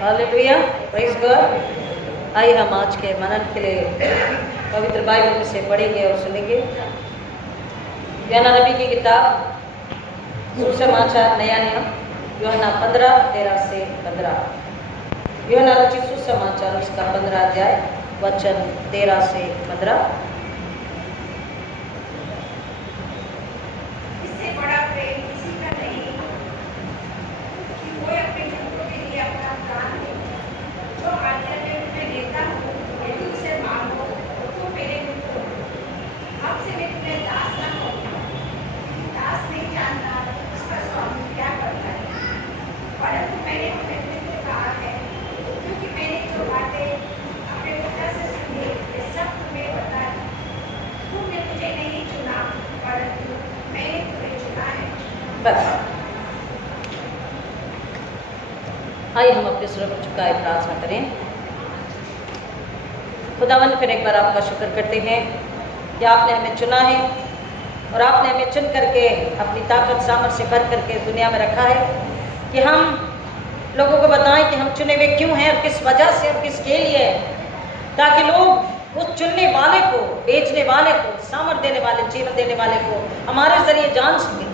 Hallelujah, praise God. आइए हम आज के मनन के लिए पवित्र बाइबल में से पढ़ेंगे और सुनेंगे। यूहन्ना नबी की किताब सुसमाचार नया नियम, यूहन्ना 15:13 से 15। यूहन्ना रचित सुसमाचार उसका 15 अध्याय वचन 13 से 15। इससे बड़ा प्रेम किसी का नहीं कि कोई अपने मित्रों के लिए अपना प्राण दे। जो आज्ञा मैं देता हूँ, यदि उसे मानो तो मेरे मित्र हो। हमसे मित्र दास न हो, दास नहीं जानता उसका स्वामी क्या करता है। परंतु मैंने अपने मित्र कहा है, क्योंकि मैंने जो बातें अपने पिता से सुनी वे सब तुम्हें बताई। तुमने मुझे नहीं चुना, परंतु मैंने तुम्हें चुना है। बस आइए हम अपने सिर को झुकाए प्रार्थना करें। खुदावन, फिर एक बार आपका शुक्र करते हैं कि आपने हमें चुना है और आपने हमें चुन करके अपनी ताकत सामर्थ्य से भर करके दुनिया में रखा है कि हम लोगों को बताएं कि हम चुने हुए क्यों हैं और किस वजह से और किसके लिए है, ताकि लोग उस चुनने वाले को, बेचने वाले को, सामर्थ्य देने वाले, जीवन देने वाले को हमारे जरिए जान सकें।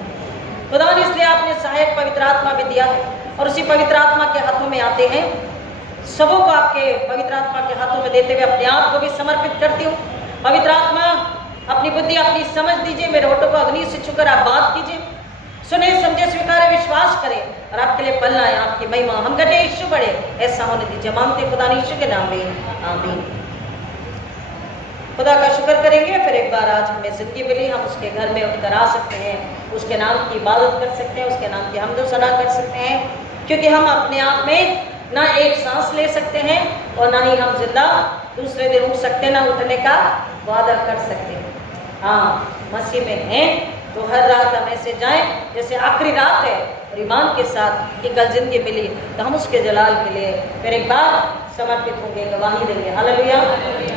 खुदावन, इसलिए आपने सहायक पवित्र आत्मा भी दिया है और उसी पवित्र आत्मा के हाथों में आते हैं। सबों को आपके पवित्र आत्मा के हाथों में देते हुए अपने आप को भी समर्पित करती हूँ। पवित्र आत्मा, अपनी बुद्धि, अपनी समझ दीजिए, मेरे होठों को अग्नि से छूकर आप बात कीजिए। सुने, समझे, स्वीकारे, विश्वास करें और आपके लिए फल आए, आपकी महिमा हम घटे, यीशु बढ़े, ऐसा होने दीजिए। मांगते खुदा यीशु के नाम में, आमीन। खुदा का शुक्र करेंगे। फिर एक बार आज हमें जिंदगी मिली, हम उसके घर में उठकर आ सकते हैं, उसके नाम की इबादत कर सकते हैं, उसके नाम की हम्द सना कर सकते हैं, क्योंकि हम अपने आप में ना एक सांस ले सकते हैं और ना ही हम जिंदा दूसरे दिन उठ सकते, ना उठने का वादा कर सकते हैं। हाँ, मसीह में हैं तो हर रात हम ऐसे जाएं जैसे आखिरी रात है और ईमान के साथ कि कल जिंदगी मिली तो हम उसके जलाल के लिए फिर एक बार समर्पित होंगे, गवाही देंगे। Hallelujah,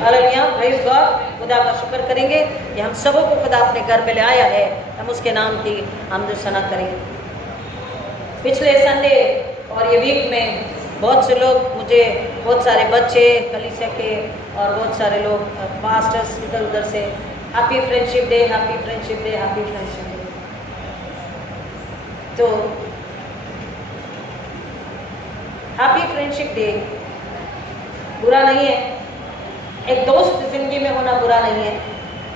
hallelujah, praise God. खुदा का शुक्र करेंगे कि हम सबों को खुदा अपने घर में ले आया है, हम उसके नाम की हम्द सना करेंगे। पिछले संडे और ये वीक में बहुत से लोग मुझे, बहुत सारे बच्चे कलीसिया के और बहुत सारे लोग पास्टर्स इधर उधर से happy friendship day, happy friendship day, happy friendship day. तो हैप्पी फ्रेंडशिप डे बुरा नहीं है, एक दोस्त जिंदगी में होना बुरा नहीं है,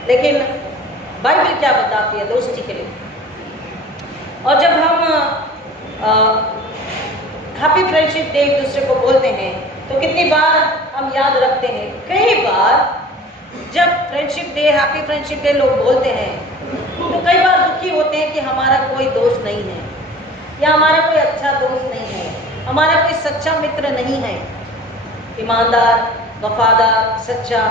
लेकिन बाइबल क्या बताती है दोस्ती के लिए। और जब हम हैप्पी फ्रेंडशिप डे एक दूसरे को बोलते हैं तो कितनी बार हम याद रखते हैं। कई बार जब friendship day, happy friendship day लोग बोलते हैं तो कई बार दुखी होते हैं कि हमारा कोई दोस्त नहीं है या हमारा कोई अच्छा दोस्त नहीं है, हमारा कोई सच्चा मित्र नहीं है, ईमानदार, वफादार, सच्चा,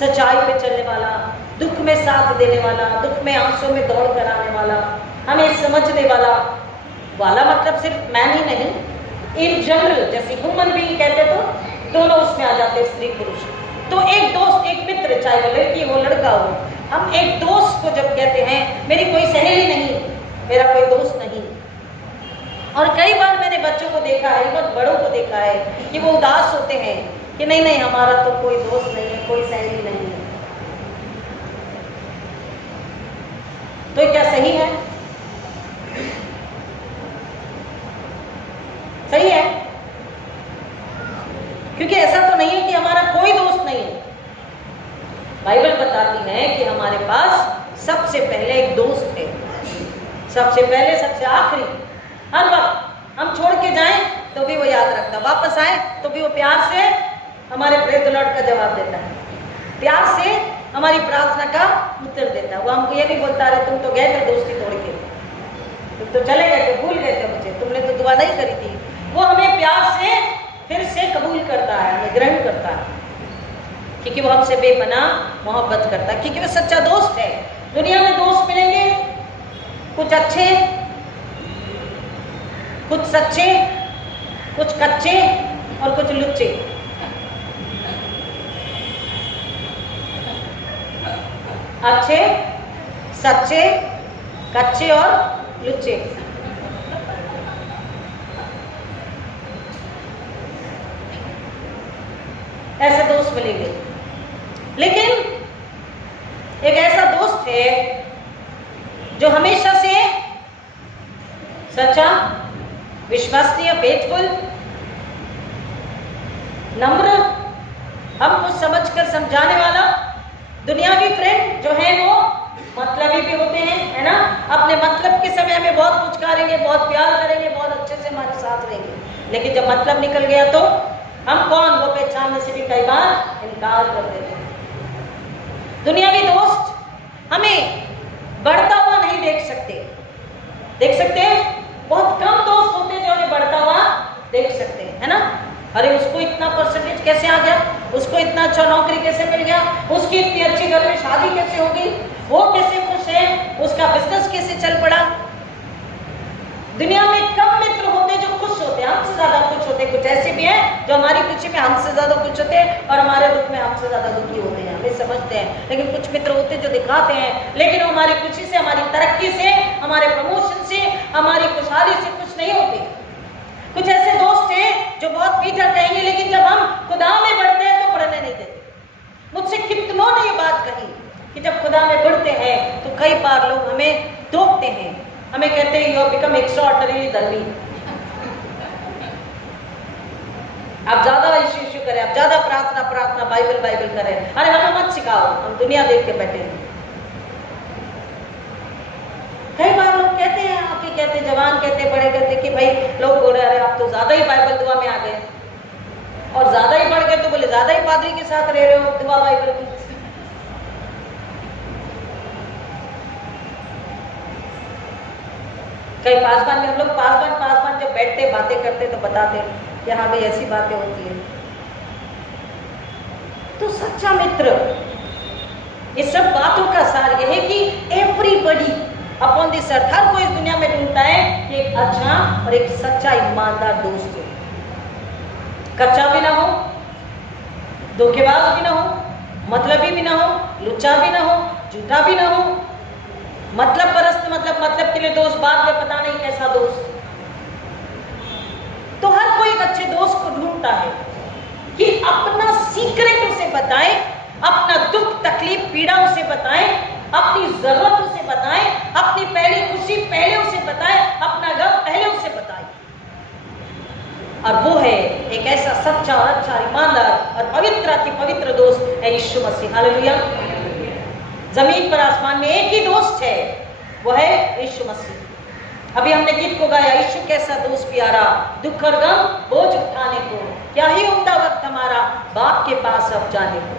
सच्चाई पे चलने वाला, दुख में साथ देने वाला, दुख में आंसू में दौड़ कर आने वाला, हमें समझने वाला मतलब सिर्फ मैन ही नहीं, इन जनरल जैसे ह्यूमन बीइंग कहते तो दोनों उसमें आ जाते, स्त्री पुरुष। तो एक दोस्त, एक मित्र, चाहे वो लड़की हो लड़का हो, हम एक दोस्त को जब कहते हैं, मेरी कोई सहेली नहीं, मेरा कोई दोस्त नहीं। और कई बार मैंने बच्चों को देखा है, बहुत बड़ों को देखा है कि वो उदास होते हैं कि नहीं नहीं हमारा तो कोई दोस्त नहीं है, कोई सहेली नहीं है। तो क्या सही है? सही है, क्योंकि ऐसा तो नहीं है कि हमारा कोई दोस्त नहीं है। बाइबल बताती है कि हमारे पास सबसे पहले एक दोस्त है, सबसे पहले, सबसे आखिरी। हर वक्त हम छोड़ के जाएं तो भी वो याद रखता, वापस आए तो भी वो प्यार से हमारे प्रेज़ द लॉर्ड का जवाब देता है, प्यार से हमारी प्रार्थना का उत्तर देता है। वो हमको ये नहीं बोलता रहे तुम तो गए थे दोस्ती तोड़ के, तुम तो चले गए थे, भूल गए थे मुझे, तुमने तो दुआ नहीं करी थी। वो हमें प्यार से फिर से कबूल करता है, हमें ग्रहण करता है, क्योंकि वो हमसे बेपनाह मोहब्बत करता है, क्योंकि वो सच्चा दोस्त है। दुनिया में दोस्त मिलेंगे, कुछ अच्छे, कुछ सच्चे, कुछ कच्चे और कुछ लुच्चे। अच्छे, सच्चे, कच्चे और लुच्चे। मिलेंगे। लेकिन एक ऐसा दोस्त है जो हमेशा से सच्चा, विश्वसनीय, फेथफुल, नम्र, हमको समझकर समझाने वाला। दुनियावी फ्रेंड जो है वो मतलबी भी होते हैं, है ना, अपने मतलब के समय में बहुत पुचकारेंगे, बहुत प्यार करेंगे, बहुत अच्छे से हमारे साथ रहेंगे, लेकिन जब मतलब निकल गया तो हम कौन वो पहचानने से भी कई बार इनकार कर देते हैं। दुनियावी दोस्त हमें बढ़ता हुआ नहीं देख सकते। देख सकते हैं बहुत कम दोस्त होते हैं जो हमें बढ़ता हुआ देख सकते हैं, है ना। अरे उसको इतना परसेंटेज कैसे आ गया, उसको इतना अच्छा नौकरी कैसे मिल गया, उसकी इतनी अच्छी घर में शादी कैसे हो गई, वो कैसे खुश है, उसका बिजनेस कैसे चल पड़ा। दुनिया में कम मित्र होते जो खुश होते हैं, हमसे ज्यादा खुश होते हैं। कुछ ऐसे भी हैं जो हमारी खुशी में हमसे ज्यादा खुश होते हैं और हमारे दुख में हमसे ज्यादा दुखी होते हैं, हमें समझते हैं। लेकिन कुछ मित्र होते हैं जो दिखाते हैं, लेकिन वो हमारी खुशी से, हमारी तरक्की से, हमारे प्रमोशन से, हमारी खुशहाली से खुश नहीं होते। कुछ ऐसे दोस्त हैं जो बहुत मीठा कहेंगे, लेकिन जब हम खुदा में बढ़ते हैं तो बढ़ने नहीं देते। मुझसे कितनों ने ये बात कही कि जब खुदा में बढ़ते हैं तो कई बार लोग हमें टोकते हैं, हमें कहते हैं यू हैव बिकम एक्स्ट्राऑर्डिनरी धर्मी। आप ज्यादा इश्यू करें, आप ज्यादा प्रार्थना बाइबल करें। अरे हमें मत सिखाओ, हम दुनिया देख के बैठे हैं। कई बार लोग कहते हैं, आपके कहते, जवान कहते, बड़े कहते कि भाई लोग बोल रहे हैं आप तो ज्यादा ही बाइबल दुआ में आ गए, और ज्यादा ही बढ़ गए तो बोले ज्यादा ही पादरी के साथ रह रहे हो दुआ बाइबल की। कई पासवान में हम लोग पासवान जब बैठते बातें करते तो बताते कि हाँ भाई ऐसी बातें होती है। तो सच्चा मित्र, इस सब बातों का सार यह है कि एवरीबडी अपॉन दिस अर्थ, हर कोई इस दुनिया में ढूंढता है कि एक अच्छा और एक सच्चा ईमानदार दोस्त हो। कच्चा भी ना हो, धोखेबाज भी ना हो, मतलबी भी ना हो, लुच्चा भी ना हो, झूठा भी ना हो, मतलब परस्त, मतलब के लिए दोस्त, बाद में पता नहीं कैसा दोस्त। तो हर कोई एक अच्छे दोस्त को ढूंढता है कि अपना सीक्रेट उसे बताएं, अपना दुख तकलीफ पीड़ा उसे बताएं, अपनी जरूरत उसे बताएं, अपनी पहली खुशी पहले उसे बताएं, अपना गम पहले उसे बताएं। और वो है एक ऐसा सच्चा और अच्छा ईमानदार और पवित्र दोस्त है यीशु मसीह। हालेलुया। जमीन पर आसमान में एक ही दोस्त है, वो है यीशु मसीह। अभी हमने गीत को गाया, यीशु कैसा दोस्त प्यारा, दुख और गम बोझ उठाने को, क्या ही उम्दा वक्त हमारा बाप के पास अब जाने को।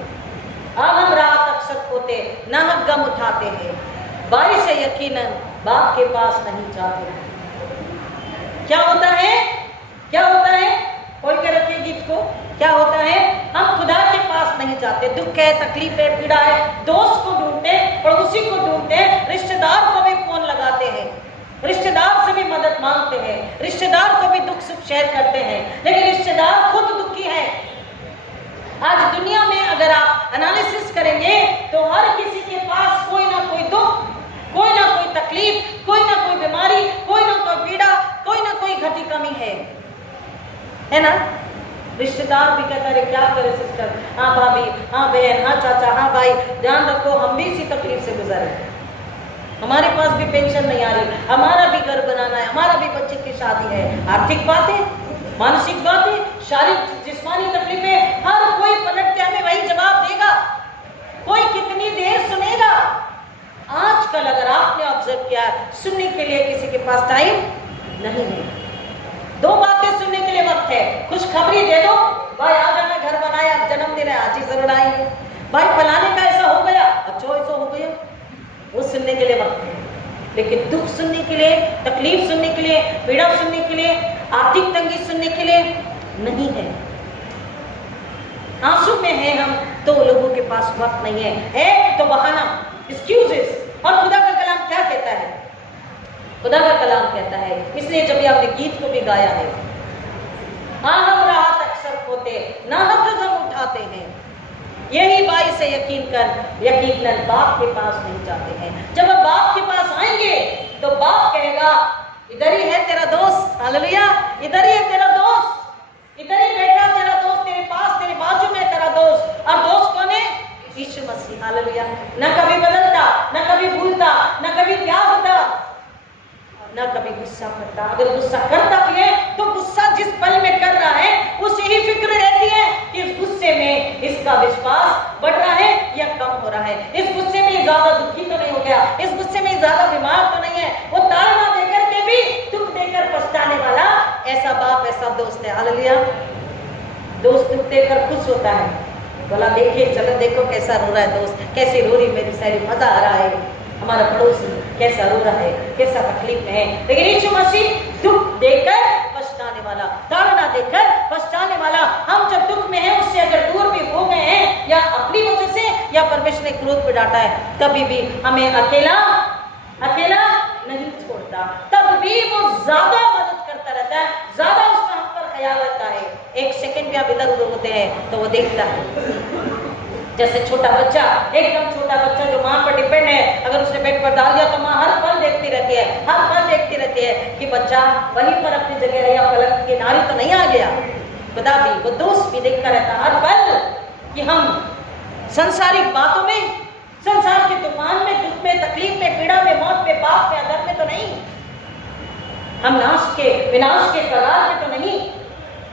अब हम रात अक्सर खोते, न हम गम उठाते हैं, बारिश से यकीनन बाप के पास नहीं जाते। क्या होता है, क्या होता है, खोल के रखिए गीत को। क्या होता है, हम खुदा के पास नहीं जाते, दुख है, तकलीफ है, पीड़ा है, दोस्त को ढूंढते, पड़ोसी को ढूंढते, रिश्तेदार को भी फोन लगाते हैं, रिश्तेदार से भी मदद मांगते हैं, रिश्तेदार को भी दुख सुख शेयर करते हैं, लेकिन रिश्तेदार खुद दुखी है। आज दुनिया में अगर आप एनालिसिस करेंगे तो हर किसी के पास कोई ना कोई दुख, कोई ना कोई तकलीफ, कोई ना कोई बीमारी, कोई ना कोई पीड़ा, कोई ना कोई घटी कमी है ना। रिश्तेदार भी कहता है क्या करे सिस्टर, हाँ भाभी, हाँ बहन, हाँ चाचा, हाँ भाई, ध्यान रखो हम भी इसी तकलीफ से गुजर रहे हैं, हमारे पास भी पेंशन नहीं आ रही, हमारा भी घर बनाना है, हमारा भी बच्चे की शादी है। आर्थिक बातें, मानसिक बातें, शारीरिक जिस्मानी तकलीफें, हर कोई पलट के हमें वही जवाब देगा। कोई कितनी देर सुनेगा। आजकल अगर आपने ऑब्जर्व किया, सुनने के लिए किसी के पास टाइम नहीं है। दो बातें सुनने के लिए वक्त है, खुशखबरी दे दो, भाई आ जाना, घर बनाया, जन्मदिन है, आज ही जरूर आएंगे, भाई फलाने का ऐसा हो गया, अच्छा ऐसा हो गया, वो सुनने के लिए वक्त है। लेकिन दुख सुनने के लिए, तकलीफ सुनने के लिए, पीड़ा सुनने के लिए, आर्थिक तंगी सुनने के लिए नहीं है। आंसू में है हम तो लोगों के पास वक्त नहीं है तो बहाना, एक्सक्यूजेस। और खुदा का कलाम क्या कहता है, खुदा का कलाम कहता है, इसलिए जब हमने गीत को भी गाया है, हाँ हम राहत अक्सर खोते, ना हम कदम उठाते हैं, यही बाई से यकीनन बाप के पास नहीं जाते हैं। जब हम बाप के पास आएंगे तो बाप कहेगा इधर ही है तेरा दोस्त, हालेलुया, इधर ही है तेरा दोस्त, इधर ही बैठा तेरा दोस्त, तेरे पास, तेरे बाजू में तेरा दोस्त, और गुस्सा करता। अगर गुस्सा करता भी है तो गुस्सा जिस पल में कर रहा है उसे ही फिक्र रहती है कि इस गुस्से में इसका विश्वास बढ़ रहा है या कम हो रहा है, इस गुस्से में ज्यादा दुखी तो नहीं हो गया, इस गुस्से में ज्यादा बीमार तो नहीं है। वो ताड़ना देकर के भी दुख देकर पछताने वाला ऐसा बाप ऐसा दोस्त है। हालेलुया। दोस्त दुख देकर खुश होता है, बोला देखिए चलो देखो कैसा रो रहा है दोस्त, कैसी रो रही मेरी सहेली, मजा आ रहा है, हमारा पड़ोसी कैसा रो रहा है, कैसा तकलीफ में है। लेकिन यीशु मसीह दुख देकर पछताने वाला, ताड़ना देकर पछताने वाला। हम जब दुख में हैं उससे अगर दूर भी हो गए हैं या अपनी वजह से या परमेश्वर ने क्रोध पे डांटा है, कभी भी हमें अकेला नहीं छोड़ता, तब भी वो ज्यादा मदद करता रहता है, ज्यादा उसका हम पर ख्याल रहता है। एक सेकंड भी आप इधर उधर होते हैं तो वो देखता है। जैसे छोटा बच्चा, एकदम छोटा बच्चा जो माँ पर डिपेंड है, अगर उसने पेट पर डाल दिया तो माँ हर पल देखती रहती है, हर पल देखती रहती है कि बच्चा वहीं पर अपनी जगह है या पलक के किनारे तो नहीं आ गया। खुदा भी, वो दोस्त भी देखता रहता है हर पल कि हम संसारिक बातों में, संसार के तूफान में, दुख में, तकलीफ में, पीड़ा में, मौत में, पाप में, अदर में तो नहीं, हम विनाश के कगार में तो नहीं,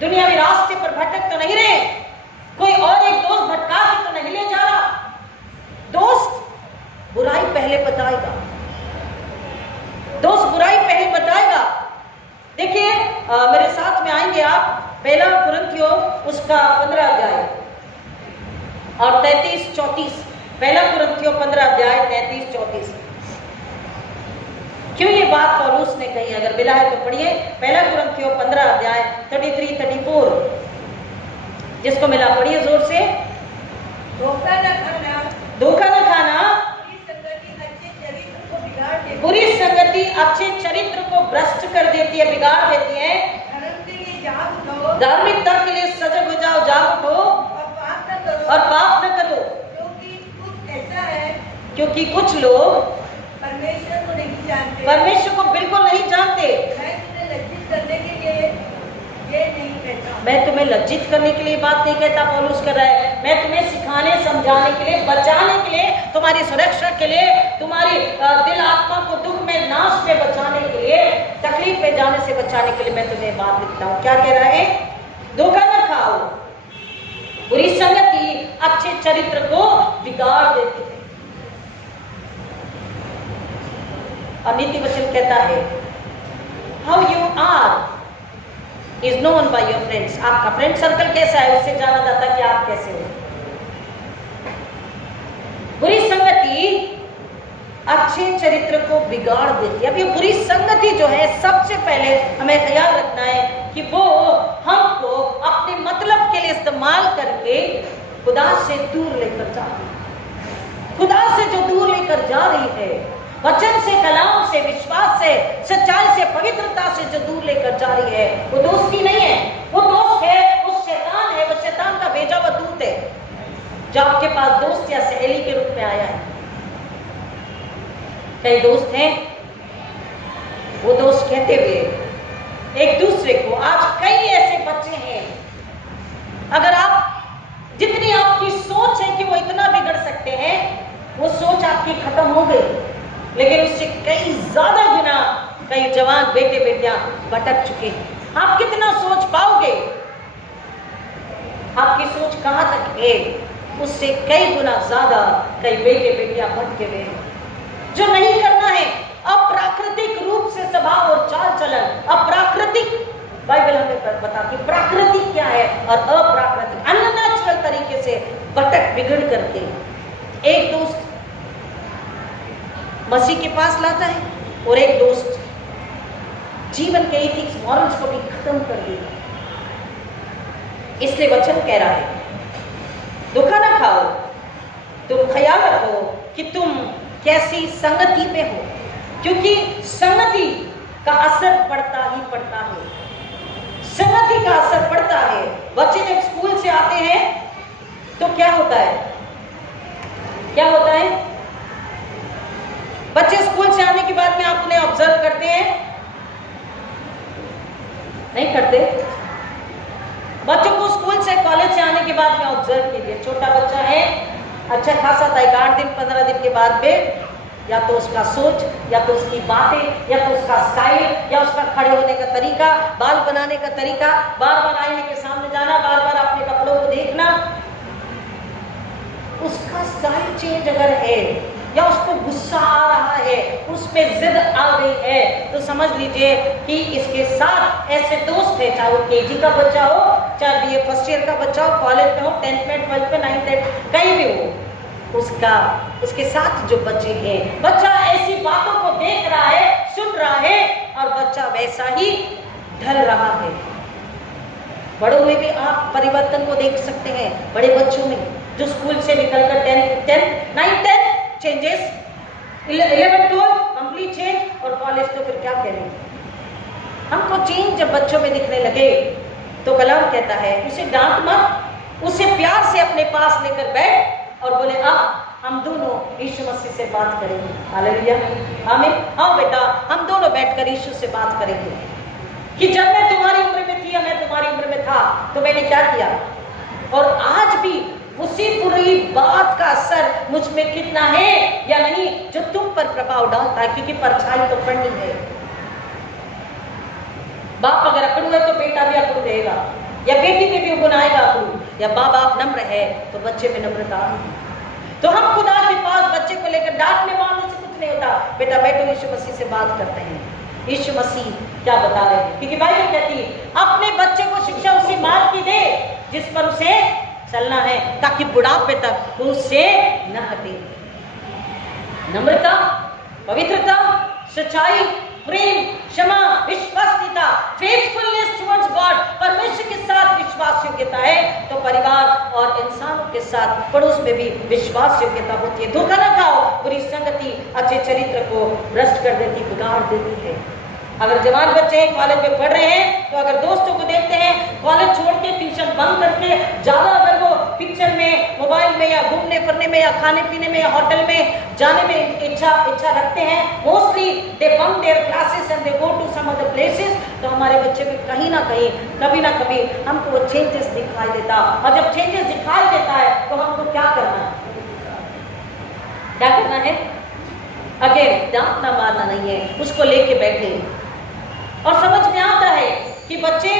दुनियावी रास्ते पर भटक तो नहीं रहे, कोई और एक दोस्त भटका के तो नहीं ले जा रहा। दोस्त बुराई पहले बताएगा, दोस्त बुराई पहले बताएगा। देखिए मेरे साथ में आएंगे आप, पहला कुरिन्थियों उसका 15 अध्याय और 33-34, पहला कुरिन्थियों 15 अध्याय 33-34। क्यों ये बात पौलुस ने कही, अगर मिला है तो पढ़िए। पहला कुरिन्थियों 15 अध्याय 33-34, जिसको मिला पढ़िए जोर से। धोखा न खाना, बुरी संगति अच्छे चरित्र को भ्रष्ट कर देती है, बिगाड़ देती है। धर्म के लिए जाग उठो, धार्मिकता के लिए सजग हो जाओ, जाग उठो और पाप न करो, क्योंकि कुछ ऐसा है, क्योंकि कुछ लोग परमेश्वर को नहीं जानते, परमेश्वर को बिल्कुल नहीं जानते। मैं तुम्हें लज्जित करने के लिए बात नहीं कहता, पौलुस कर रहा है, मैं तुम्हें सिखाने, समझाने के लिए, बचाने के लिए, तुम्हारी सुरक्षा के लिए, तुम्हारी दिल आत्मा को दुख में, नाश में बचाने के लिए, तकलीफ में जाने से बचाने के लिए मैं तुम्हें बात लिखता हूँ। क्या कह रहा है? धोखा न खाओ, बुरी संगति अच्छे चरित्र को बिगाड़ देती है। और नीति वचन कहता है, how you are is known by your friends। आपका फ्रेंड सर्कल कैसा है उससे जाना जाता है कि आप कैसे हो। बुरी संगति अच्छे चरित्र को बिगाड़ देती है। अब ये बुरी संगति जो है, सबसे पहले हमें ख्याल रखना है कि वो हमको अपने मतलब के लिए इस्तेमाल करके खुदा से दूर लेकर जा रही है। खुदा से जो दूर लेकर जा रही है, वचन से, कलाम से, विश्वास से, सच्चाई से, पवित्रता से जो दूर लेकर जा रही है, वो दोस्ती नहीं है, वो दोस्त है, वो शैतान है, वो शैतान का भेजा हुआ दूत है जो आपके पास दोस्त या सहेली के रूप में आया है। कई दोस्त हैं, वो दोस्त कहते हुए एक दूसरे को, आज कई ऐसे बच्चे हैं, अगर आप जितनी आपकी सोच है कि वो इतना बिगड़ सकते हैं, वो सोच आपकी खत्म हो गई, लेकिन उससे कई ज्यादा गुना कई जवान बेटे बेटियां भटक चुके हैं। आप कितना सोच पाओगे, आपकी सोच कहां तक है, उससे कई गुना ज्यादा कई बेटे बेटियां भटके हुए हैं। जो नहीं करना है, अप्राकृतिक रूप से स्वभाव और चाल चलन, अप्राकृतिक, बाइबल हमें बताती प्राकृतिक क्या है और अप्राकृतिक, अननेचुरल तरीके से भटक बिगड़ करके एक दोस्त मसीह के पास लाता है और एक दोस्त जीवन के एथिक्स, मॉरल्स को भी खत्म कर देगा। इसलिए वचन कह रहा है, धोखा ना खाओ, तुम ख्याल रखो कि तुम कैसी संगति में हो, क्योंकि संगति का असर पड़ता ही पड़ता है। संगति का असर पड़ता है। बच्चे जब स्कूल से आते हैं तो क्या होता है, क्या होता है? बच्चे स्कूल से आने के बाद में आप उन्हें ऑब्जर्व करते हैं, नहीं करते? बच्चों को स्कूल से, कॉलेज से आने के बाद में ऑब्जर्व कीजिए। छोटा बच्चा है, अच्छा खासा था, 8 दिन 15 दिन के बाद में या तो उसका सोच, या तो उसकी बातें, या तो उसका स्टाइल, या उसका खड़े होने का तरीका, बाल बनाने का तरीका, बार बार आईने के सामने जाना, बार बार अपने कपड़ों को देखना, उसका स्टाइल चेंज अगर है, या उसको गुस्सा आ रहा है, उसमें जिद आ गई है, तो समझ लीजिए कि इसके साथ ऐसे दोस्त है, चाहे वो केजी का बच्चा हो, चाहे बीए फर्स्ट ईयर का बच्चा हो, कॉलेज में हो, 10th में, 12th में, 9th में, कहीं भी हो, उसके साथ जो बच्चे हैं, बच्चा ऐसी बातों को देख रहा है, सुन रहा है, और बच्चा वैसा ही ढल रहा है। बड़ों में भी आप परिवर्तन को देख सकते हैं। बड़े बच्चों में जो स्कूल से निकलकर 10th 9th 10th changes, 11th 12th complete change, और कॉलेज तो फिर क्या करें। हमको चेंज जब बच्चों में दिखने लगे तो कलाम कहता है उसे डांट मत, उसे प्यार से अपने पास लेकर बैठ और बोले अब हम दोनों यीशु मसीह से बात करेंगे। हालेलुया, आमीन। आओ बेटा, हम दोनों बैठकर यीशु से बात करेंगे कि जब मैं तुम्हारी उम्र में थी या मैं तुम्हारी उम्र में था तो मैंने क्या किया, और आज भी उसी बुरी बात का असर मुझ में कितना है या नहीं जो तुम पर प्रभाव डालता है, क्योंकि परछाई तो पड़नी है। बाप अगर अकड़ू है तो बेटा भी अकड़ू रहेगा, या बेटी में भी गुण आएगा अकड़ू, या माँ बाप नम्र है तो बच्चे में नम्रता। तो हम खुदा के पास बच्चे को लेकर डांटने मारने से कुछ नहीं होता। बेटा बैठो, यीशु मसीह से बात करते हैं। यीशु मसीह क्या बता रहे हैं, क्योंकि बाइबल कहती है अपने बच्चे को शिक्षा उसी मार्ग की दे जिस पर उसे चलना है, ताकि बुढ़ापे तक वो उससे न हटे। नम्रता, पवित्रता, सच्चाई, प्रेम, क्षमा, विश्वसनीयता, फेथफुलनेस टुवर्ड्स गॉड, परमेश्वर के साथ विश्वास योग्यता है तो परिवार और इंसानों के साथ पड़ोस में भी विश्वास योग्यता होती है। धोखा न खाओ, बुरी संगति अच्छे चरित्र को भ्रष्ट कर देती, बिगाड़ देती है। अगर जवान बच्चे हैं, कॉलेज में पढ़ रहे हैं, तो अगर दोस्तों को देखते हैं कॉलेज छोड़ के, ट्यूशन बंद करके ज्यादा अगर वो पिक्चर में, मोबाइल में, या घूमने फिरने में, या खाने पीने में, या होटल में जाने में इच्छा रखते हैं, mostly they bunk their classes and they go to some other places, तो हमारे बच्चे में कहीं ना कहीं, कभी ना कभी हमको वो चेंजेस दिखाई देता। और जब चेंजेस दिखाई देता है तो हमको क्या करना है, क्या करना है? अगेन डांटना मारना नहीं है, उसको लेके बैठे। और समझ में आता है कि बच्चे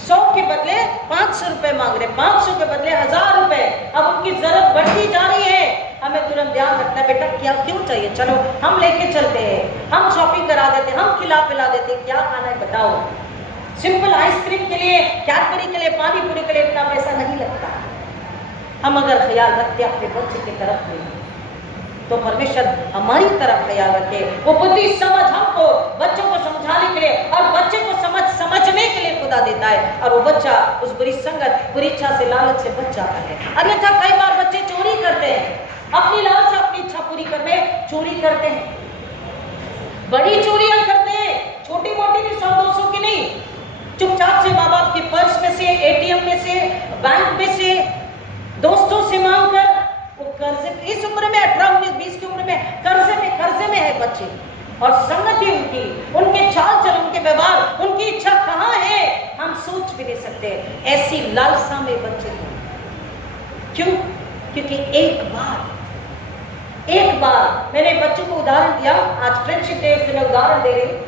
100 के बदले 500 रुपए मांग रहे, 500 के बदले 1000 रुपए, अब उनकी जरूरत बढ़ती जा रही है। हमें तुरंत ध्यान रखना है, बेटा क्या क्यों चाहिए, चलो हम लेके चलते हैं, हम शॉपिंग करा देते हैं, हम खिला पिला देते हैं, क्या खाना है बताओ। सिंपल आइसक्रीम के लिए, कैडबरी के लिए, पानी पूरी के लिए इतना पैसा नहीं लगता। हम अगर ख्याल रखते अपने बच्चे की तरफ में तो परमेश्वर हमारी तरफ ख्याल रखे। वो बुद्धि समझ हमको बच्चों को समझाने के लिए और बच्चे को समझने के लिए खुदा देता है, और वो बच्चा उस बुरी संगत, बुरी इच्छा से, लालच से बच जाता है। अन्यथा कई बार बच्चे चोरी करते हैं, अपनी लालच से अपनी इच्छा पूरी करने चोरी करते हैं, बड़ी चोरियां करते हैं, छोटी मोटी भी, 100-200 की नहीं। चुपचाप से माँ बाप के पर्स में से, ATM में से, बैंक में से, दोस्तों से मांग कर, वो कर्जे, इस उम्र में 18, 19, 20 की उम्र में कर्जे में है बच्चे। और संगति उनकी, उनके चाल चलन, उनके व्यवहार, उनकी इच्छा कहाँ है हम सोच भी नहीं सकते। ऐसी लालसा में बच्चे हैं। क्यों? क्योंकि एक बार मैंने बच्चों को उदाहरण दिया, आज फ्रेंडशिप डे से मैं उदाहरण दे रही हूँ,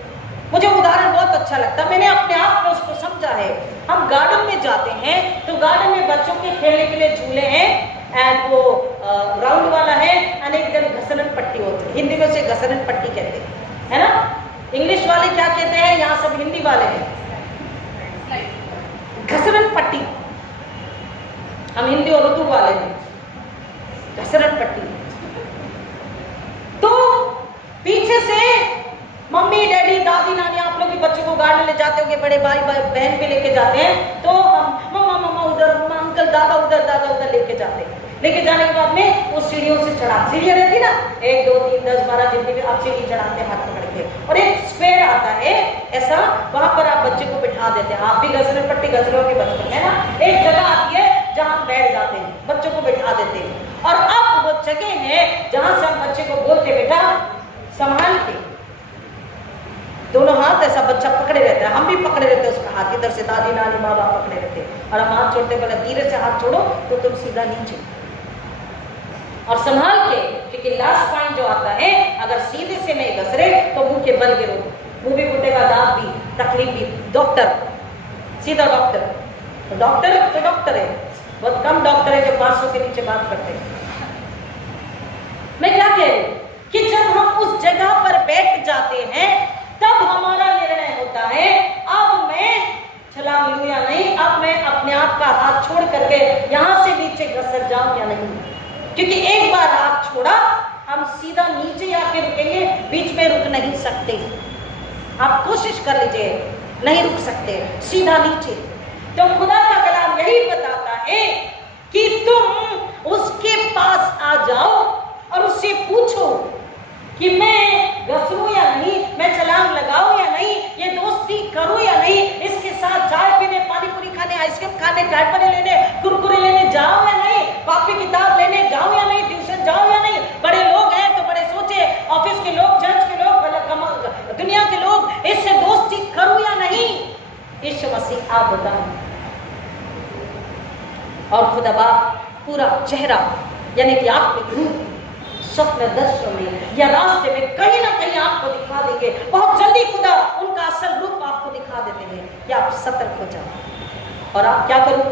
मुझे उदाहरण बहुत अच्छा लगता, मैंने अपने आप में उसको समझा है। हम गार्डन में जाते हैं तो गार्डन में बच्चों के खेलने के लिए झूले हैं, एंड वो राउंड वाला है, अनेक जन घसरन पट्टी होती है, हिंदी में उसे घसरन पट्टी कहते हैं, है ना। इंग्लिश वाले क्या कहते हैं, यहाँ सब हिंदी वाले हैं घसरन पट्टी, हम हिंदी और उर्दू वाले हैं घसरन पट्टी। तो पीछे से मम्मी, डैडी, दादी, नानी, आप लोग भी बच्चों को गार्डन ले जाते होंगे, बड़े भाई बहन भी लेके जाते हैं, तो हम मम्मा उधर, मम्मा अंकल, दादा उधर लेके जाते हैं। लेके जाने के बाद में उस सीढ़ियों से चढ़ा, सीढ़ियाँ रहती ना, 1 2 3 10 12 जितनी भी, आप सीढ़ी चढ़ाते हैं हाथ पकड़ के, और एक स्क्वायर आता है ऐसा, वहां पर आप बच्चे को बिठा देते हैं। आप भी घसरन पट्टी घसरों के बचपन है ना, एक जगह आती है जहाँ हम बैठ जाते हैं, बच्चों को बिठा देते हैं। और अब वो जगह है जहां से हम बच्चे को बोलते बेटा संभाल के, दोनों हाथ ऐसा बच्चा पकड़े रहता है, हम भी पकड़े रहते हैं उसका हाथ, इधर से दादी, नानी, माँ बाप पकड़े रहते हैं, और हम हाथ छोड़ते, बोला धीरे से हाथ छोड़ो तो तुम सीधा नीचे, और संभाल के, लेकिन लास्ट पॉइंट जो आता है, अगर सीधे से नहीं घसरे तो मुंह के बल गिरो, मुंह भी फूटेगा, दांत भी, तकलीफ भी। डॉक्टर, सीधा डॉक्टर, तो डॉक्टर है, बहुत कम डॉक्टर है जो 500 के नीचे बात करते हैं। मैं क्या कह रही हूं कि जब हम उस जगह पर बैठ जाते हैं तब हमारा निर्णय होता है अब मैं छलांग लूं या नहीं, अब मैं अपने आप का हाथ छोड़ करके यहां से नीचे घसर जाऊं या नहीं। क्योंकि एक बार हाथ छोड़ा हम सीधा नीचे आके रुकेंगे, बीच में रुक नहीं सकते। आप कोशिश कर लीजिए, नहीं रुक सकते, सीधा नीचे। तो खुदा का कलाम यही बताता है कि तुम उसके पास आ जाओ और उससे पूछो कि मैं घसरूं या नहीं, मैं छलांग लगाऊं या नहीं, ये दोस्ती करूं या नहीं, इसके साथ चाय पीने, पानी पूरी खाने, आइसक्रीम खाने, डायपर लेने, कुरकुरे लेने जाऊं या नहीं, कॉपी किताब लेने जाऊं या नहीं, ट्यूशन जाऊं या नहीं। बड़े लोग हैं तो बड़े सोचे, ऑफिस के लोग, चर्च के लोग, दुनिया के लोग, इससे दोस्ती करूं या नहीं। यीशु मसीह आप बताओ। और खुदा बाप पूरा चेहरा यानी कि आपके रूप स्वप्न दर्शन में या रास्ते में कहीं ना कहीं आपको दिखा देंगे। बहुत जल्दी खुदा उनका असल रूप आपको दिखा देते हैं कि आप सतर्क हो जाओ। और आप क्या करो,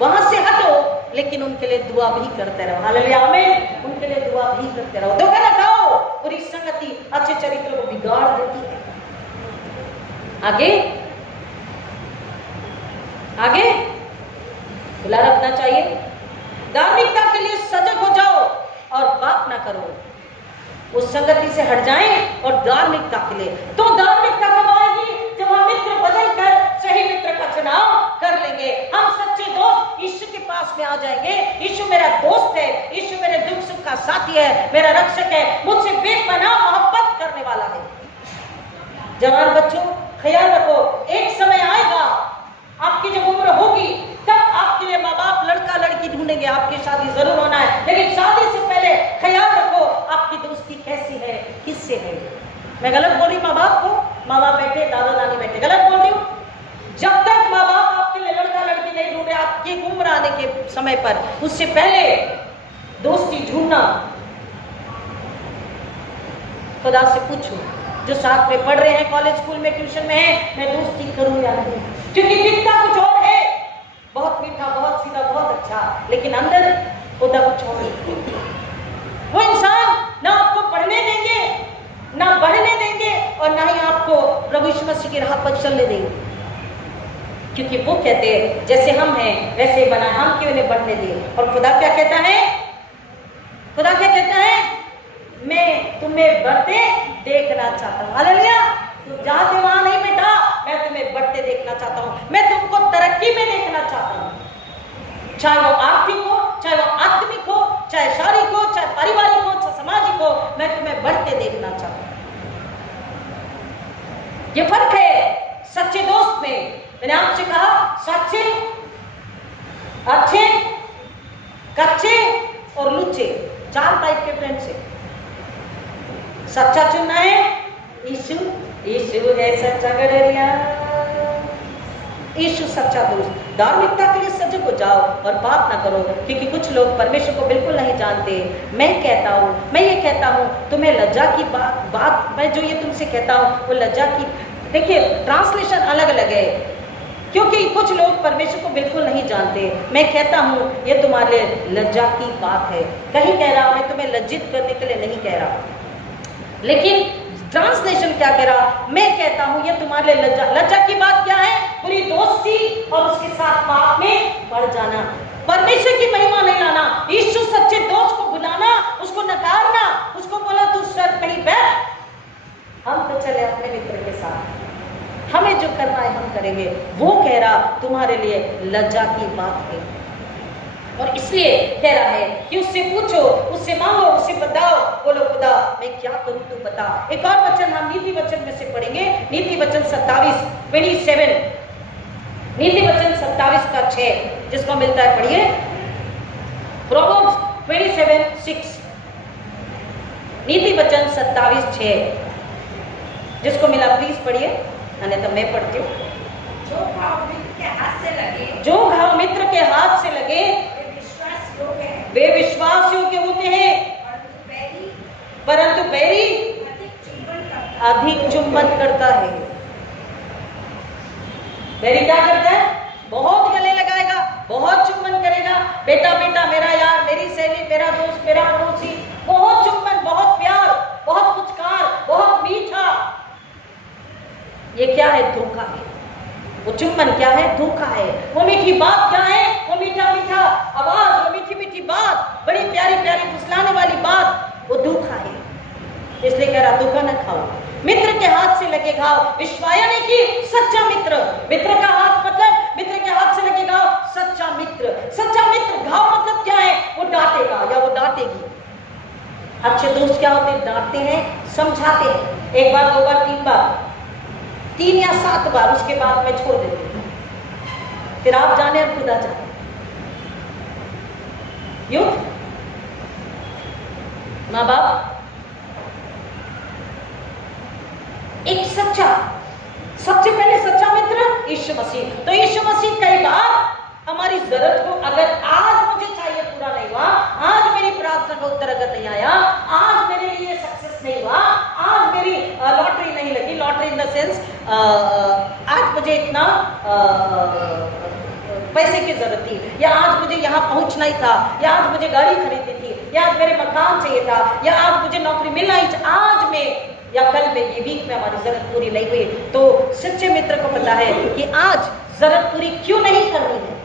वहां से हटो, लेकिन उनके लिए दुआ भी करते रहो। हालेलुया, आमीन। उनके लिए दुआ भी करते रहो। धोखा न खाओ, बुरी संगति अच्छे चरित्र को बिगाड़ देती है। आगे आगे खुला रखना चाहिए। धार्मिकता के लिए सजग हो जाओ और बात ना करो, उस संगति से हट जाएं और धार्मिकता के लिए। तो धार्मिकता कब आएगी? जब हम मित्र बदल कर सही मित्र का चुनाव कर लेंगे। हम सच्चे दोस्त यीशु के पास में आ जाएंगे। यीशु मेरा दोस्त है, यीशु मेरे दुख सुख का साथी है, मेरा रक्षक है, मुझसे बेपनाह मोहब्बत करने वाला है। जवान बच्चों, ख्याल रखो, एक समय आएगा आपकी जब उम्र होगी तब आपके लिए माँ बाप लड़का लड़की ढूंढेंगे, आपकी शादी जरूर होना है, लेकिन शादी से पहले ख्याल रखो आपकी दोस्ती कैसी है, किससे है। मैं गलत बोल रही माँ बाप को? माँ बाप बैठे, दादा दादी बैठे, गलत बोल रही हूँ? जब तक माँ बाप आपके लिए लड़का लड़की नहीं ढूंढे आपकी उम्र आने के समय पर, उससे पहले दोस्ती ढूंढना। खुदा से पूछो, जो साथ में पढ़ रहे हैं, कॉलेज स्कूल में, ट्यूशन में है, मैं दोस्ती करूं या नहीं। क्योंकि दिखता कुछ और है, बहुत मीठा, बहुत सीधा, बहुत अच्छा, लेकिन अंदर होता कुछ और है। वो इंसान ना आपको पढ़ने देंगे, ना बढ़ने देंगे, और ना ही आपको प्रभु यीशु मसीह की राह पर चलने देंगे। क्योंकि वो कहते हैं जैसे हम हैं वैसे बना, हम क्यों इन्हें बढ़ने दें। और खुदा क्या कहता है? खुदा क्या कहता है? मैं तुम्हें बढ़ते देखना चाहता हूँ। हालेलुया। तुम जाते वहां नहीं बेटा, मैं तुम्हें बढ़ते देखना चाहता हूँ, मैं तुमको तरक्की में देखना चाहता हूँ। चाहे वो आर्थिक हो, चाहे वो आत्मिक हो, चाहे शारीरिक हो, चाहे पारिवारिक हो, चाहे सामाजिक हो, मैं तुम्हें बढ़ते देखना चाहता हूँ। ये फर्क है सच्चे दोस्त में। मैंने आपसे कहा सच्चे, अच्छे, कच्चे और लुच्चे, 4 टाइप के फ्रेंड्स हैं। सच्चा चुनना है, यीशु, यीशु है सच्चा गडरिया, यीशु सच्चा दोस्त। धार्मिकता के लिए सजग हो जाओ और बात ना करो, क्योंकि कुछ लोग परमेश्वर को बिल्कुल नहीं जानते। मैं कहता हूँ, मैं ये कहता हूँ, तुम्हें लज्जा की बात मैं जो ये तुमसे कहता हूँ वो लज्जा की, देखिए ट्रांसलेशन अलग अलग है, क्योंकि कुछ लोग परमेश्वर को बिल्कुल नहीं जानते। मैं कहता हूँ ये तुम्हारे लिए लज्जा की बात है। कहीं कह रहा मैं तुम्हें लज्जित करने के लिए नहीं कह रहा, लेकिन ट्रांसलेशन क्या कह रहा, मैं कहता हूं ये तुम्हारे लिए लज्जा। लज्जा की बात क्या है? पूरी दोस्ती और उसके साथ पाप में पड़ जाना, परमेश्वर की महिमा नहीं लाना, यीशु सच्चे दोस्त को बुलाना, उसको नकारना, उसको बोला तू सर पे ही बैठ, हम तो चले अपने मित्र के साथ, हमें जो करना है हम करेंगे। वो कह रहा तुम्हारे लिए लज्जा की बात है। और इसलिए कह रहा है कि उससे पूछो, उससे मांगो, उससे बताओ, बोलो खुदा मैं क्या करूं तू बता। एक और वचन हम नीति वचन में से पढ़ेंगे, नीति वचन 27 नीति वचन 27 का 6 जिसको मिलता है, पढ़िए प्रोवर्ब्स 27:6, नीति वचन 27:6 जिसको मिला प्लीज पढ़िए, अन्यथा तो मैं पढ़ती हूँ। जो घाव मित्र के हाथ से लगे, जो घाव मित्र के हाथ से लगे वे विश्वास योग्य होते हैं अधिक चुंबन करता है। बैरी क्या करता है? बहुत गले लगाएगा, बहुत चुंबन करेगा। बेटा बेटा, मेरा यार, मेरी सहेली, मेरा दोस्त, मेरा पड़ोसी, बहुत चुंबन, बहुत प्यार, बहुत पुचकार, बहुत मीठा। ये क्या है? धोखा है। वो चुंबन क्या है? धोखा है। वो मीठी बात क्या है? वो मीठा मीठा आवाज, वो मीठी मीठी बात, बड़ी प्यारी प्यारी फुसलाने वाली बात, वो धोखा है। इसलिए कह रहा धोखा न खाओ। मित्र के हाथ से लगे घाव विश्वाया ने की सच्चा मित्र। मित्र का हाथ मतलब मित्र के हाथ से लगे घाव सच्चा मित्र। सच्चा मित्र, घाव मतलब क्या है? वो डांटेगा या वो डांटेगी। अच्छे दोस्त क्या होते हैं? डांटते हैं, समझाते हैं, एक बार, दो बार, तीन बार, 3 या 7 बार, उसके बाद मैं छोड़ देती हूँ। फिर आप जाने और खुदा जाने। युद्ध माँ बाप एक सच्चा, सबसे पहले सच्चा मित्र यीशु मसीह। तो यीशु मसीह कई बार हमारी जरूरत को, अगर आज मुझे चाहिए पूरा नहीं हुआ, आज मेरी प्रार्थना का उत्तर अगर नहीं आया, आज मेरे लिए सक्सेस नहीं हुआ, आज मेरी लॉटरी नहीं लगी, लॉटरी इन द सेंस आज मुझे इतना पैसे की जरूरत थी, या आज मुझे यहाँ पहुंचना ही था, या आज मुझे गाड़ी खरीदनी थी, या आज मेरे मकान चाहिए था, या आज मुझे नौकरी मिलना ही, आज में या कल में, ये वीक में हमारी जरूरत पूरी नहीं हुई, तो सच्चे मित्र को पता है कि आज जरूरत पूरी क्यों नहीं करनी है,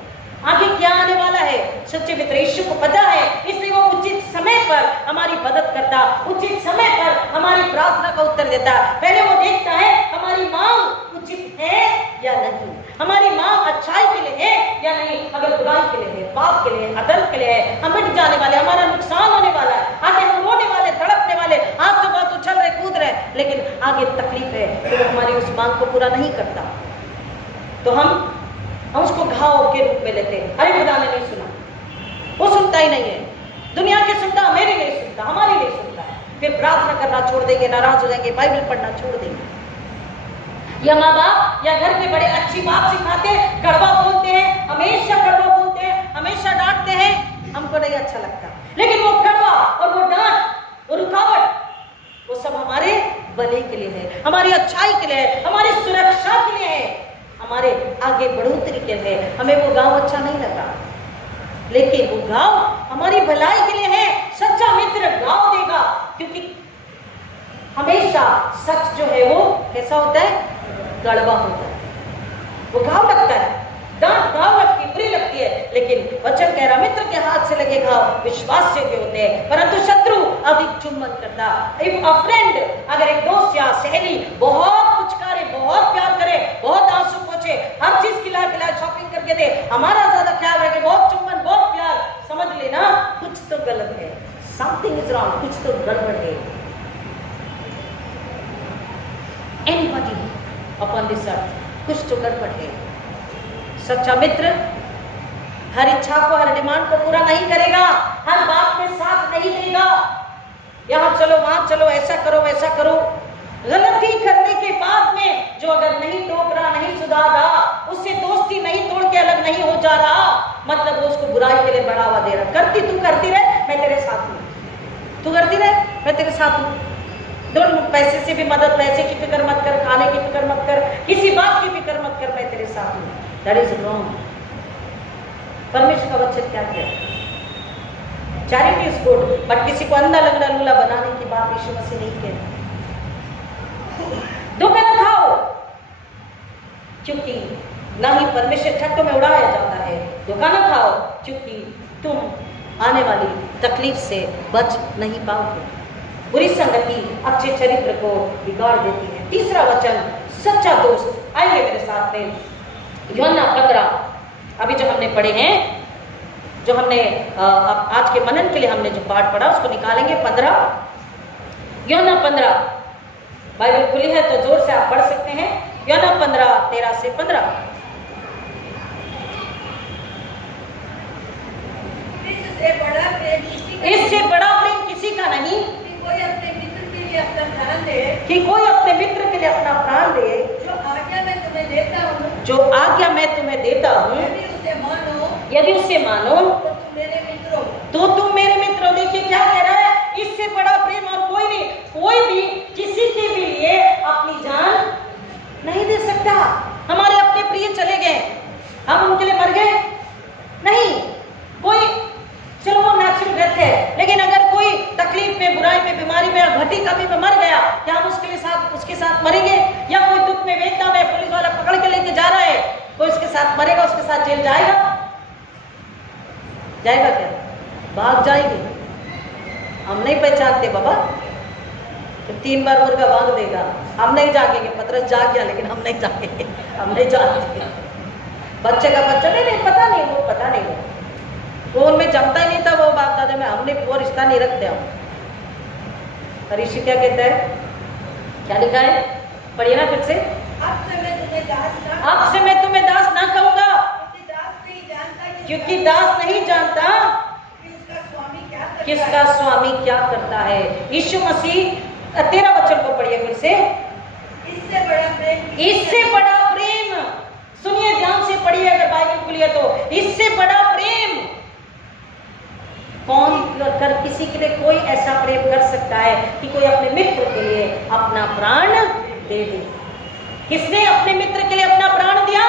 आगे क्या आने वाला है। सच्चे मित्र यीशु को पता है, इसलिए वो उचित समय पर हमारी मदद करता, उचित समय पर हमारी प्रार्थना का उत्तर देता। पहले वो देखता है हमारी मांग उचित है या नहीं, हमारी मांग अच्छाई के लिए है या नहीं। अगर बुराई के लिए है, पाप के लिए, अधर्म के लिए है, हम मिट जाने वाले, हमारा नुकसान होने वाला है, आगे हम रोने वाले, तड़पने वाले, आज तो बहुत उछल रहे, कूद रहे, लेकिन आगे तकलीफ है, तो वो हमारी उस मांग को पूरा नहीं करता, तो हम उसको घाव के रूप में लेते हैं। अरे खुदा ने नहीं सुना, वो सुनता ही नहीं है, दुनिया की सुनता, मेरी नहीं सुनता, हमारी नहीं सुनता। फिर प्रार्थना करना छोड़ देंगे, नाराज हो जाएंगे, बाइबल पढ़ना छोड़ देंगे। या माँ बाप या घर के बड़े अच्छी बात सिखाते हैं, कड़वा बोलते हैं, हमेशा कड़वा बोलते हैं, हमेशा डांटते हैं, हमको नहीं अच्छा लगता, लेकिन वो कड़वा और वो डांट, वो रुकावट, वो सब हमारे भले के लिए है, हमारी अच्छाई के लिए है, हमारी सुरक्षा के लिए है, हमारे आगे बढ़ोतरी के लिए। हमें वो गांव अच्छा नहीं लगा, लेकिन वो गांव हमारी भलाई के लिए है। सच्चा मित्र गांव देगा, क्योंकि हमेशा सच जो है वो कैसा होता है? कड़वा होता है, वो घाव लगता है, डांट घाव लगती, बुरी लगती है, लेकिन वचन कह रहा मित्र के हाथ से लगे घाव विश्वास योग्य होते हैं, परंतु शत्रु अधिक चुंबन करता। इफ अ फ्रेंड, अगर एक दोस्त या सहेली बहुत पुचकारे, बहुत प्यार करे, बहुत आंसू पोंछे, हर चीज खिला शॉपिंग करके दे, हमारा ज्यादा ख्याल रखे, बहुत चुंबन, बहुत प्यार, समझ लेना कुछ तो गलत है, समथिंग इज रॉन्ग, कुछ तो गड़बड़ है। एनीबॉडी अपॉन दिस अर्थ, कुछ तो गड़बड़ है। सच्चा मित्र हर इच्छा को, हर डिमांड को पूरा नहीं करेगा, हर बात में साथ नहीं देगा, यहाँ चलो वहां चलो, ऐसा करो वैसा करो। गलती करने के बाद में जो अगर नहीं टोक रहा, नहीं सुधार रहा, उससे दोस्ती नहीं तोड़ के अलग नहीं हो जा रहा, मतलब वो उसको बुराई के लिए बढ़ावा दे रहा। करती तू करती रहे, मैं तेरे साथ हूँ, तू करती रहे, मैं तेरे साथ हूँ। दोनों पैसे से भी मदद, पैसे की फिक्र मत कर, खाने की फिक्र मत कर, किसी बात की फिक्र मत कर, मैं तेरे साथ हूँ। That is wrong. परमेश्वर का वचन क्या कहता है? चैरिटी इज गुड, बट किसी को अंधा लंगड़ा लूला बनाने की बात यीशु मसीह नहीं कहता। धोखा न खाओ, क्योंकि ना ही परमेश्वर छठों में उड़ाया जाता है। धोखा न खाओ, क्योंकि तुम आने वाली तकलीफ से बच नहीं पाओगे। बुरी संगति अच्छे चरित्र को बिगाड़ देती है। तीसरा वचन, सच्चा दोस्त। आइए मेरे साथ में यूहन्ना 15, अभी जो हमने पढ़े हैं, जो हमने आज के मनन के लिए हमने जो पाठ पढ़ा उसको निकालेंगे। 15 यूहन्ना 15, बाइबल खुली है तो जोर से आप पढ़ सकते हैं। यूहन्ना 15, 13 से 15। इससे बड़ा प्रेम किसी का नहीं कि कोई अपने मित्र के लिए अपना प्राण दे, कि कोई अपने मित्र के लिए अपना प्राण दे। जो आज्ञा मैं तुम्हें देता हूँ, जो आज्ञा मैं तुम्हें देता हूँ, यदि उसे मानो तो तुम मेरे मित्र हो। तो तुम मेरे मित्र हो। देखिए क्या कह रहा है, इससे बड़ा प्रेम और कोई नहीं। कोई भी किसी के भी लिए अपनी जान नहीं दे सकता। हमारे अपने प्रिय चले गए, हम उनके लिए मर गए नहीं। कोई चलो वो नेचुरल डेथ है, लेकिन अगर कोई तकलीफ में, बुराई में, बीमारी में, घटी कभी में मर गया, क्या हम उसके साथ मरेंगे? या कोई दुख में, वेदना में, पुलिस वाला पकड़ के लेके जा रहा है, कोई उसके साथ मरेगा, उसके साथ जेल जाएगा? जाएगा क्या? भाग जाएगी। हम नहीं पहचानते बाबा, तो 3 बार मुर्गा भाग देगा, हम नहीं जागेंगे। पतरस जाग गया, लेकिन हम नहीं जागेंगे, हम नहीं जानते। बच्चे का बच्चा नहीं पता नहीं, वो पता नहीं, वो उनमें जमता ही नहीं था, वो बाप दादा में हमने वो रिश्ता नहीं रखते हम। ऋषि क्या कहता है, क्या लिखा है, पढ़िए ना फिर से। अब से मैं तुम्हें दास ना कहूंगा, क्योंकि दास नहीं जानता कि उसका स्वामी क्या करता है। यीशु मसीह 13 वचन को पढ़िए फिर से। इससे बड़ा प्रेम, सुनिए ध्यान से पढ़िए अगर बाइबल खुली तो। इससे बड़ा प्रेम कौन कर किसी के लिए कोई ऐसा प्रेम कर सकता है कि कोई अपने मित्र के लिए अपना प्राण दे दे? किसने अपने मित्र के लिए अपना प्राण दिया?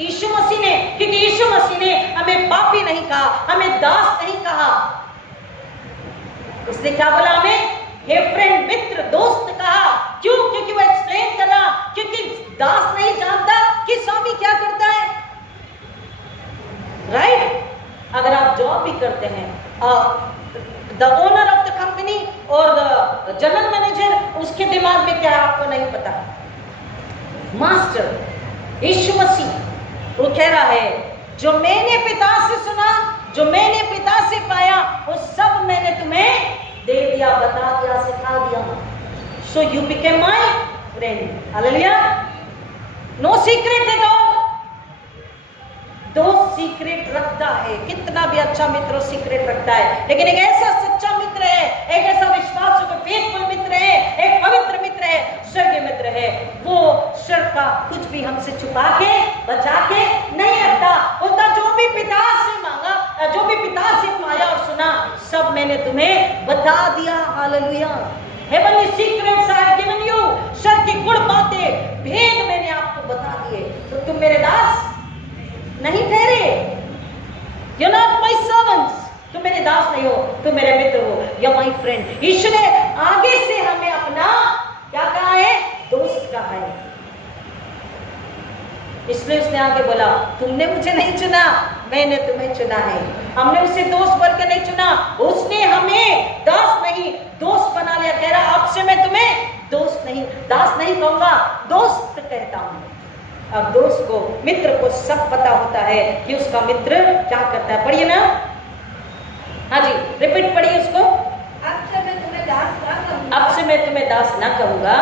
यीशु मसीह ने, क्योंकि यीशु मसीह ने हमें पापी नहीं कहा, हमें दास नहीं कहा। उसने क्या बोला हमें? हे फ्रेंड, मित्र, दोस्त कहा। क्यों? क्योंकि वो एक्सप्लेन कर रहा, क्योंकि दास नहीं जानता कि स्वामी क्या करता है। राइट? अगर आप जॉब भी करते हैं, the owner of the company और द जनरल मैनेजर, उसके दिमाग में क्या है आपको नहीं पता। मास्टर यीशु मसीह वो कह रहा है, जो मैंने पिता से सुना, जो मैंने पिता से पाया, वो सब मैंने तुम्हें दे दिया, बता दिया, सिखा दिया। So you became my friend. Hallelujah. No secret at all. दोस्त सीक्रेट रखता है, कितना भी अच्छा मित्र सीक्रेट रखता है, लेकिन एक ऐसा सच्चा मित्र है, एक ऐसा विश्वासयोग्य फेथफुल मित्र है, एक पवित्र मित्र है, स्वर्गीय मित्र है, वो स्वर्ग का कुछ भी हमसे छुपा के, बचा के नहीं रखता। बोलता जो भी पिता से मांगा, जो भी पिता से पाया और सुना, सब मैंने तुम्हें बता दिया। Hallelujah. Heavenly secrets I have given you. स्वर्ग की गुड़ बातें, भेद मैंने आपको बता दिए। तो तुम मेरे दास नहीं ठहरे। You're not my servants. तुम मेरे दास नहीं हो, तुम मेरे मित्र हो। You're my friend. यीशु ने आगे से हमें अपना क्या कहा है? दोस्त कहा है। इसलिए उसने आगे बोला, तुमने मुझे नहीं चुना, मैंने तुम्हें चुना है। हमने उसे दोस्त बनकर नहीं चुना, उसने हमें दास नहीं दोस्त बना लिया। कह रहा अब से मैं तुम्हें दोस्त नहीं, दास नहीं कहूंगा, दोस्त कहता हूं। अब दोस्त को, मित्र को सब पता होता है कि उसका मित्र क्या करता है। पढ़िए ना, हाँ जी, रिपीट पढ़िए उसको। अब से मैं तुम्हें दास ना कहूंगा, अब से मैं तुम्हें दास ना कहूंगा,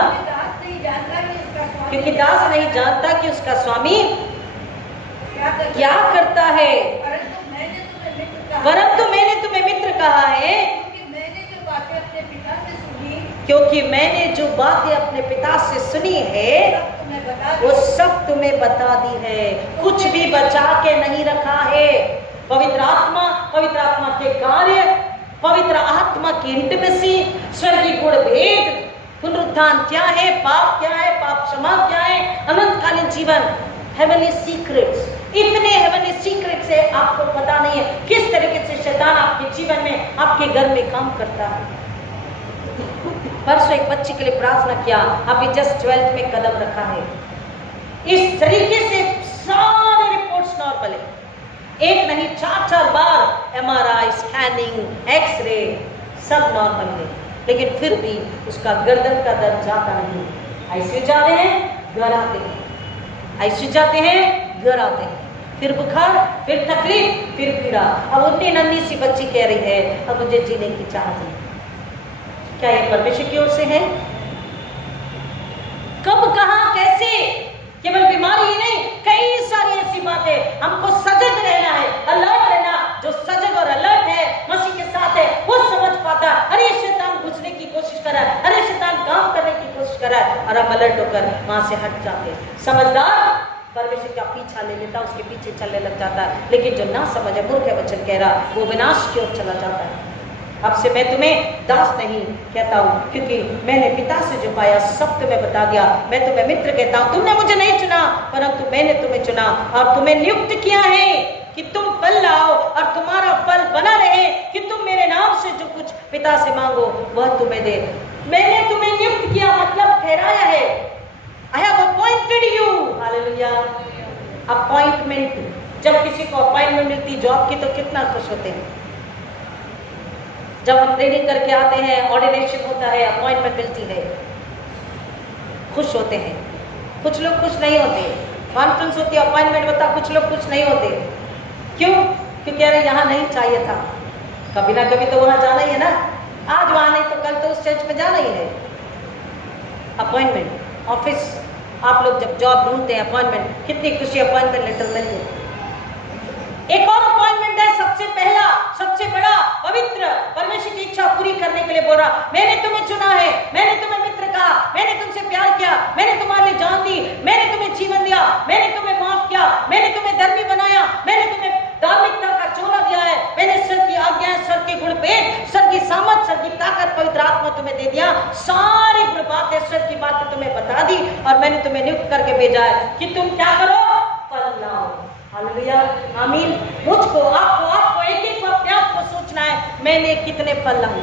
क्योंकि दास नहीं जानता कि उसका स्वामी क्या करता है। परंतु मैंने तुम्हें मित्र कहा है, क्योंकि मैंने जो बातें अपने पिता से सुनी है वो सब तुम्हें बता दी है, कुछ भी बचा के नहीं रखा है। पवित्र आत्मा के कार्य, पवित्र आत्मा की इंटिमेसी, स्वर्गीय गुण भेद, पुनरुत्थान क्या है, पाप क्या है, पाप क्षमा क्या है, अनंतकालीन जीवन, हेवनली सीक्रेट्स, इतने हेवनली सीक्रेट्स है, आपको पता नहीं है किस तरीके से शैतान आपके जीवन में, आपके घर में काम करता है। परसों एक बच्ची के लिए प्रार्थना किया, अभी जस्ट 12th में कदम रखा है। इस तरीके से सारे रिपोर्ट्स नॉर्मल है, एक नहीं 4-4 बार MRI, स्कैनिंग, एक्सरे, सब नॉर्मल है, लेकिन फिर भी उसका गर्दन का दर्द जाता नहीं। आईसीयू जाते हैं, घर आते हैं, आईसीयू जाते हैं, घर आते हैं, फिर बुखार, फिर तकलीफ, फिर पीड़ा। अब उतनी नन्ही सी बच्ची कह रही है, अब मुझे जीने की चाहत है। क्या ये परमेश्वर की ओर से है? कब, कहां, कैसे? केवल बीमारी ही नहीं, कई सारी ऐसी बातें। हमको सजग रहना है, अलर्ट रहना। जो सजग और अलर्ट है, मसीह के साथ है, वो समझ पाता, अरे शैतान घुसने की कोशिश कर रहा है, अरे शैतान काम करने की कोशिश कर रहा है, और हम अलर्ट होकर वहां से हट जाते। समझदार परमेश्वर का पीछा ले लेता, उसके पीछे चलने लग जाता है, लेकिन जो ना समझ है, मूर्ख है, वचन कह रहा, वो विनाश की ओर चला जाता है। अब से मैं तुम्हें दास नहीं कहता हूँ, क्योंकि मैंने पिता से जो पाया सब तुम्हें बता दिया। मैं तुम्हें मित्र कहता हूँ। तुमने मुझे नहीं चुना, परंतु मैंने तुम्हें चुना और तुम्हें नियुक्त किया है कि तुम फल लाओ और तुम्हारा फल बना रहे, कि तुम मेरे नाम से जो कुछ पिता से मांगो वह तुम्हें दे। मैंने तुम्हें नियुक्त किया मतलब ठहराया है। I have appointed you, hallelujah. Appointment, जब किसी को अपॉइंटमेंट मिलती जॉब की तो कितना खुश होते हैं। जब हम ट्रेनिंग करके आते हैं, ऑर्डिनेशन होता है, अपॉइंटमेंट मिलती है, खुश होते हैं। कुछ लोग खुश नहीं होते। कॉन्फ्रेंस होती है, अपॉइंटमेंट होता, कुछ लोग खुश नहीं होते। क्यों? क्योंकि अरे यहाँ नहीं चाहिए था। कभी ना कभी तो वहां जाना ही है ना, आज वहां नहीं तो कल तो उस चर्च में जाना ही है। अपॉइंटमेंट, ऑफिस, आप लोग जब जॉब ढूंढते हैं, अपॉइंटमेंट, कितनी खुशी अपॉइंटमेंट लेटर मिल गई। एक और अपॉइंटमेंट है, सबसे पहला, सबसे बड़ा, पवित्र, परमेश्वर की इच्छा पूरी करने के लिए बोल रहा, मैंने तुम्हें चुना है, मैंने तुम्हें मित्र कहा, मैंने तुमसे प्यार किया, मैंने तुम्हारे लिए जान दी, मैंने तुम्हें जीवन दिया, मैंने तुम्हें माफ किया, मैंने तुम्हें धर्मी बनाया, मैंने तुम्हें धार्मिकता का चोला दिया है, मैंने सर की आज्ञाएं, सर के गुण पे, सर की सामर्थ, सर की ताकत, पवित्र आत्मा तुम्हें दे दिया। सारी गुण बातें, सर की बातें तुम्हें बता दी और मैंने तुम्हें नियुक्त करके भेजा है कि तुम क्या करो, फल लाओ। हालेलुया, आमीन। मुझको, आपको एक एक अपने आप को सोचना है, मैंने कितने फल लाए,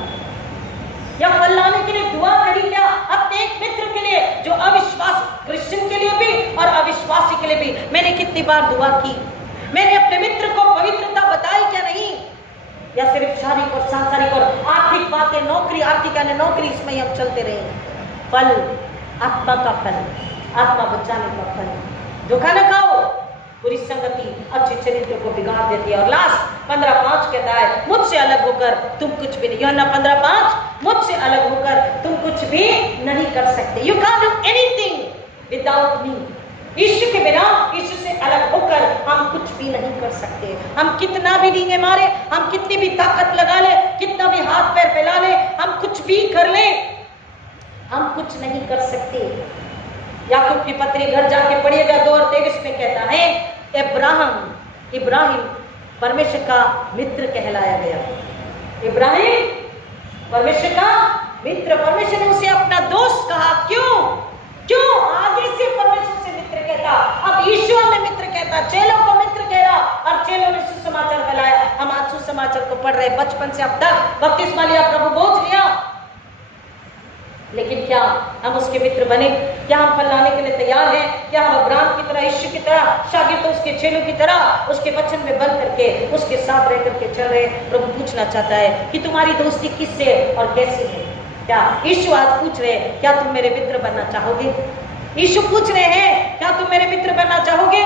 या फल लाने के लिए दुआ करी क्या अपने एक मित्र के लिए जो अविश्वास, क्रिश्चियन के लिए भी और अविश्वासी के लिए भी मैंने कितनी बार दुआ की। मैंने अपने मित्र को पवित्रता बताई क्या नहीं, या सिर्फ शारीरिक और सांसारिक और आर्थिक बातें, नौकरी, आर्थिक यानी नौकरी, इसमें ही हम चलते रहे। फल, आत्मा का फल, आत्मा बचाने का फल। धोखा न खाओ, बुरी संगति अच्छे चरित्र को बिगाड़ देती है। और लास्ट 15:5 कहता है, मुझसे अलग होकर तुम कुछ भी नहीं, यूहन्ना 15:5, मुझसे अलग होकर तुम कुछ भी नहीं कर सकते। You can do anything without me. Yeshu के बिना, यीशु से अलग होकर हम कुछ भी नहीं कर सकते। हम कितना भी डींगे मारे, हम कितनी भी ताकत लगा ले, कितना भी हाथ पैर फैला ले, हम कुछ भी कर ले, हम कुछ नहीं कर सकते। याकूब की पत्री घर जाके पढ़िएगा, 2:23 में कहता है, इब्राहिम परमेश्वर का मित्र कहलाया गया। इब्राहिम परमेश्वर का मित्र, परमेश्वर ने उसे अपना दोस्त कहा। क्यों? आगे से परमेश्वर से मित्र कहता, अब ईश्वर ने मित्र कहता, चेलों को मित्र कह रहा और चेलों ने सुसमाचार फैलाया। हम आज सुसमाचार को पढ़ रहे, बचपन से अब तक बपतिस्मा लिया, प्रभु बोझ लिया, लेकिन क्या हम उसके मित्र बने? क्या हम फल लाने के लिए तैयार हैं? क्या हम अब्राहम की तरह, यीशु की तरह, शागिर्द तो उसके चेलों की तरह उसके वचन में बंद करके उसके साथ रह करके चल रहे? प्रभु पूछना चाहता है कि तुम्हारी दोस्ती किससे और कैसी है? क्या यीशु आज पूछ रहे हैं, क्या तुम मेरे मित्र बनना चाहोगे? यीशु पूछ रहे हैं, क्या तुम मेरे मित्र बनना चाहोगे?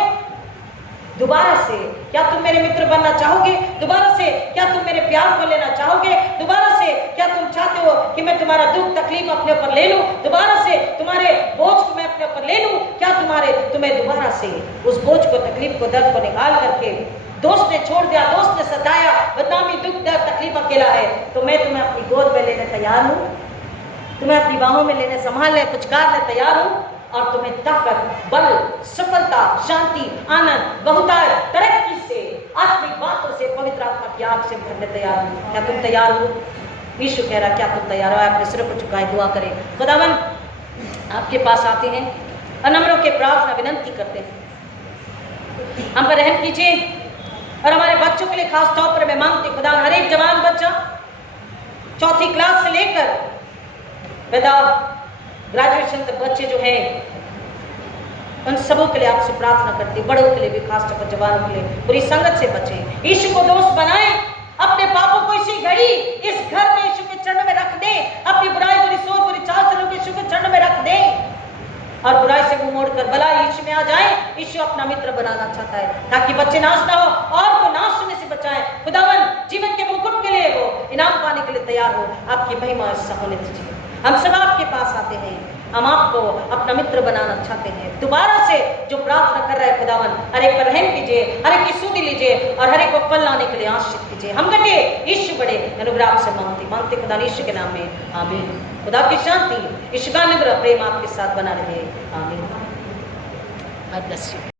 दोबारा से, क्या तुम मेरे मित्र बनना चाहोगे? दोबारा से, क्या तुम मेरे प्यार को लेना चाहोगे? दोबारा से, क्या तुम चाहते हो कि मैं तुम्हारा दुख तकलीफ अपने ऊपर ले लूं? दोबारा से तुम्हारे बोझ को मैं अपने ऊपर ले लूं? क्या तुम्हें दोबारा से उस बोझ को, तकलीफ को, दर्द को निकाल करके, दोस्त ने छोड़ दिया, दोस्त ने सताया, बदनामी, दुख, दर्द, तकलीफ अकेला है, तो मैं तुम्हें अपनी गोद में लेने तैयार हूँ, तुम्हें अपनी बाहों में लेने, संभालने, पुचकारने तैयार हूँ और तुम्हें ताकत, बल, सफलता, शांति, आनंद, बहुतायत, तरक्की से, आत्मिक बातों से, पवित्र आत्मा की आग से भरने तैयार हूँ। क्या तुम तैयार हो? यीशु कह रहा, क्या तुम तैयार हो? अपने सिर को झुकाए दुआ करें। खुदावन आपके पास आते हैं, अनम्रों के प्रार्थना विनंती करते हैं, हम पर रहम कीजिए और हमारे बच्चों के लिए खास तौर पर मैं मांगती खुदा, हर एक जवान बच्चा 4th क्लास से लेकर ग्रेजुएशन तक बच्चे जो हैं, उन सबों के लिए आपसे प्रार्थना करती, बड़ों के लिए भी, खास तौर पर जवानों के लिए, बुरी संगत से बचें, यीशु को दोस्त बनाएं, अपने पापों को इसी घड़ी इस घर में यीशु के चरण में रख दें, अपनी बुराई, बुरी सोच, बुरी चाल चलन को यीशु के चरण में रख दें और बुराई से मुंह मोड़कर भलाई यीशु में आ जाए। यीशु अपना मित्र बनाना चाहता है ताकि बच्चे नाश ना हो और को नाश होने से बचाए। खुदावन जीवन के मुकुट के लिए वो इनाम पाने के लिए तैयार हो, आपकी महिमा ऐसा होने दीजिए। हम सब आपके पास आते हैं, हम आपको अपना मित्र बनाना चाहते हैं। दोबारा से जो प्रार्थना कर रहे हैं खुदावन, हर एक पर रहम कीजिए, हर एक की सुधि लीजिए और हर एक को फल लाने के लिए आशीष कीजिए। हम घटे यीशु बड़े अनुग्रह से मांगते खुदा यीशु के नाम में, आमीन। खुदा की शांति, यीशु का अनुग्रह, प्रेम आपके साथ बना रहे, आमीन। God bless you.